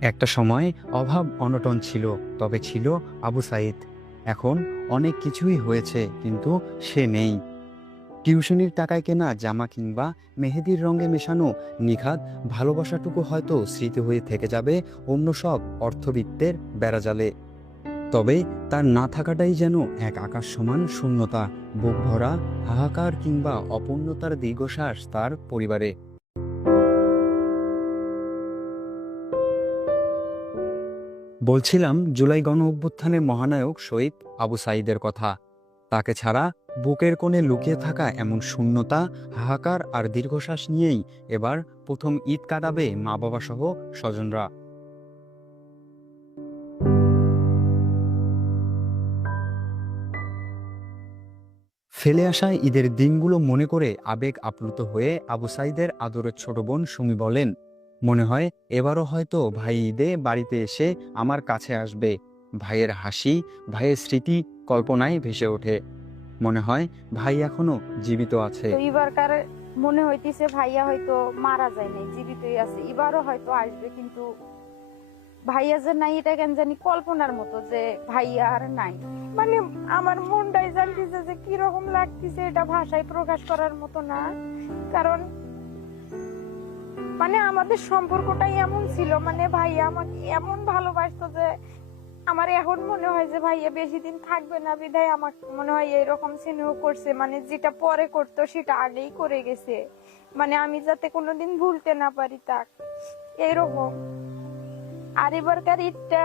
একটা সময় অভাব অনটন ছিল, তবে ছিল আবু সাইদ। এখন অনেক কিছুই হয়েছে, কিন্তু সে নেই। টিউশনির টাকায় কেনা জামা কিংবা মেহেদির রঙে মেশানো নিখাত ভালোবাসাটুকু হয়তো স্মৃতি হয়ে থেকে যাবে অন্য সব অর্থবিত্তের বেড়াজালে। তবে তার না থাকাটাই যেন এক আকাশ সমান শূন্যতা বুক ভরা হাহাকার কিংবা অপূর্ণতার দীর্ঘশ্বাস তার পরিবারে। বলছিলাম, জুলাই গণ অভ্যুত্থানের মহানায়ক শহীদ আবু সাইদের কথা। তাকে ছাড়া বুকের কোণে লুকিয়ে থাকা এমন শূন্যতা, হাহাকার আর দীর্ঘশ্বাস নিয়েই এবার প্রথম ঈদ কাটাবে মা বাবা সহ স্বজনরা। ফেলে আসা ঈদের দিনগুলো মনে করে আবেগ আপ্লুত হয়ে আবু সাইদের আদরের ছোট বোন সুমি বলেন মনে হয় এবারও হয়তো ভাই ঈদে বাড়িতে এসে আমার কাছে আসবে। ভাইয়ের হাসি, ভাইয়ের স্মৃতি কল্পনায় ভেসে ওঠে। মনে হয় ভাই এখনও জীবিত আছে। এবারকার মনে হইতেছে ভাইয়া হয়তো মারা যায় নাই, জীবিতই আছে। এবারও হয়তো আসবে, কিন্তু ভাইয়া যে নাই, এটা কেন জানি কল্পনার মতো যে ভাইয়া আর নাই। মানে আমার মনটাই জানতেছে যে কি রকম লাগতেছে এটা ভাষায় প্রকাশ করার মতো না। কারণ মানে আমাদের সম্পর্কটাই এমন ছিল মানে ভাইয়া আমাকে এমন ভালোবাসতো যে আমার এখন মনে হয় যে ভাইয়া বেশি দিন থাকবে না, বিধায় আমাকে মনে হয় এরকম স্নেহ করছে মানে যেটা পরে করতো সেটা আগেই করে গেছে। মানে আমি যাতে কোনোদিন ভুলতে না পারি তাক, এরকম। আর এবারকার ঈদটা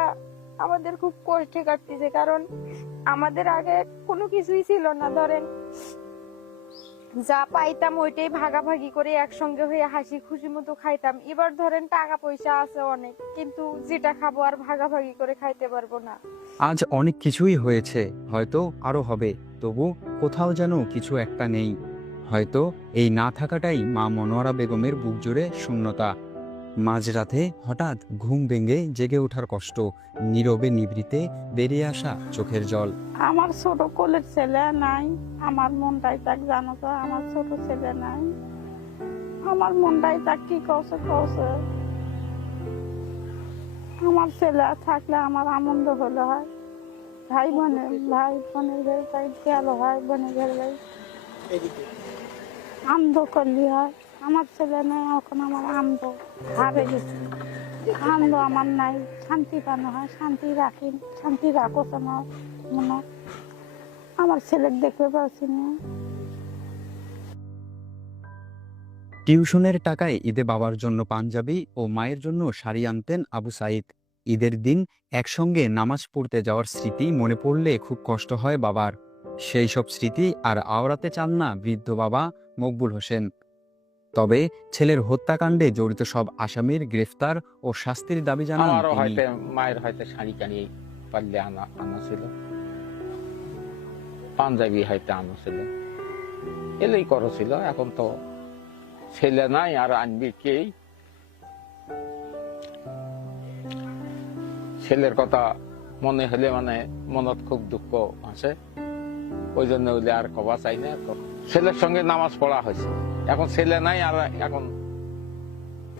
আমাদের খুব কষ্টে কাটতেছে, কারণ আমাদের আগে কোনো কিছুই ছিল না, ধরেন যা পাইতাম ওইটাই ভাগাভাগি করে একসঙ্গে হয়ে হাসি খুশি মতো খাইতাম। এবার ধরেন টাকা পয়সা আছে অনেক, কিন্তু যেটা খাব আর ভাগাভাগি করে খাইতে পারব না। আজ অনেক কিছুই হয়েছে, হয়তো আরও হবে, তবু কোথাও যেন কিছু একটা নেই। হয়তো এই না থাকাটাই মা মনোয়ারা বেগমের বুক জুড়ে শূন্যতা। মাঝরাতে হঠাৎ ঘুম ভেঙে জেগে ওঠার কষ্ট, নীরবে নিবৃতে বেরিয়ে আসা চোখের জল। আমার ছোট কোলের ছেলে নাই, আমার মনটাই তাক জানো তো, আমার ছোট ছেলে নাই। আমার মনটাই তাক কি কছে কছে আমার ছেলে থাকলে আমার আনন্দ হলে হয়। ভাই বোনের ভাই বোনের ঘরে তাই গেল হয়, বোনের ঘরে আনন্দ করলি হয়। আমার ছেলে নেই এখন আমার আনন্দ হারে গেছে আনন্দ আমার নাই। শান্তি পানো হয়, শান্তি রাখি, শান্তি রাখো আমার মনে আমার ছেলে দেখতে পাচ্ছি না। টিউশনের টাকায় ঈদে বাবার জন্য পাঞ্জাবি ও মায়ের জন্য শাড়ি আনতেন আবু সাইদ। ঈদের দিন একসঙ্গে নামাজ পড়তে যাওয়ার স্মৃতি মনে পড়লে খুব কষ্ট হয় বাবার। সেই সব স্মৃতি আর আওড়াতে চান না বৃদ্ধ বাবা মকবুল হোসেন। তবে ছেলের হত্যাকাণ্ডে জড়িত সব আসামির গ্রেফতার ও শাস্তির দাবি জানান মায়ের হয়তো শাড়ি পারলে আনা আনা ছিল। পাঞ্জাবি হয়তো আনা ছিল। এলেই করছিল এখন তো ছেলে নাই আর আনবি কেই? ছেলের কথা মনে হলে মানে মনত খুব দুঃখ আসে ওই জন্য আর কবা চাই না। ছেলের সঙ্গে নামাজ পড়া হয়েছে। এখন ছেলে নাই আর এখন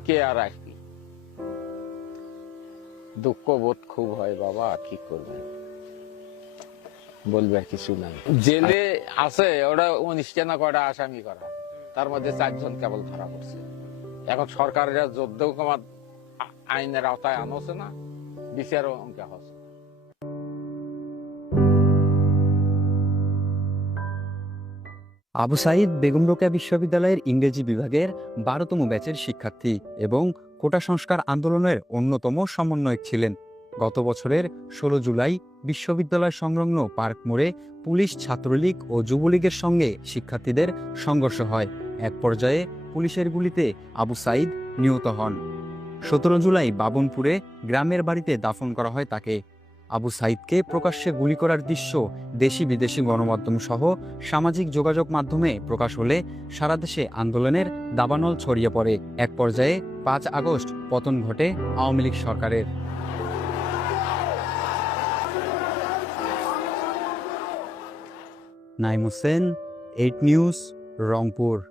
কে আর আসবি দুঃখ বোধ খুব হয় বাবা, কি করবে? বলবে কিছু নাই। জেলে আছে, ওরা উনিশটা না কয়টা আসামি করা। তার মধ্যে চারজন কেবল ধরা পড়ছে। এখন সরকারের যদ্দও কমার আইনের আওতায় আনছে না, বিচারও অঙ্কে হচ্ছে আবু সাইদ বেগম রোকেয়া বিশ্ববিদ্যালয়ের ইংরেজি বিভাগের বারোতম ব্যাচের শিক্ষার্থী এবং কোটা সংস্কার আন্দোলনের অন্যতম সমন্বয়ক ছিলেন। গত বছরের ষোলো জুলাই বিশ্ববিদ্যালয় সংলগ্ন পার্ক মোড়ে পুলিশ, ছাত্রলীগ ও যুবলীগের সঙ্গে শিক্ষার্থীদের সংঘর্ষ হয়। এক পর্যায়ে পুলিশের গুলিতে আবু সাইদ নিহত হন। সতেরো জুলাই বাবনপুরে গ্রামের বাড়িতে দাফন করা হয় তাকে। আবু সাইদকে প্রকাশ্যে গুলি করার দৃশ্য দেশি বিদেশি গণমাধ্যম সহ সামাজিক যোগাযোগ মাধ্যমে প্রকাশ হলে সারা দেশে আন্দোলনের দাবানল ছড়িয়ে পড়ে। এক পর্যায়ে পাঁচ আগস্ট পতন ঘটে আওয়ামী লীগ সরকারের। Naim Hossain, eight news, Rangpur.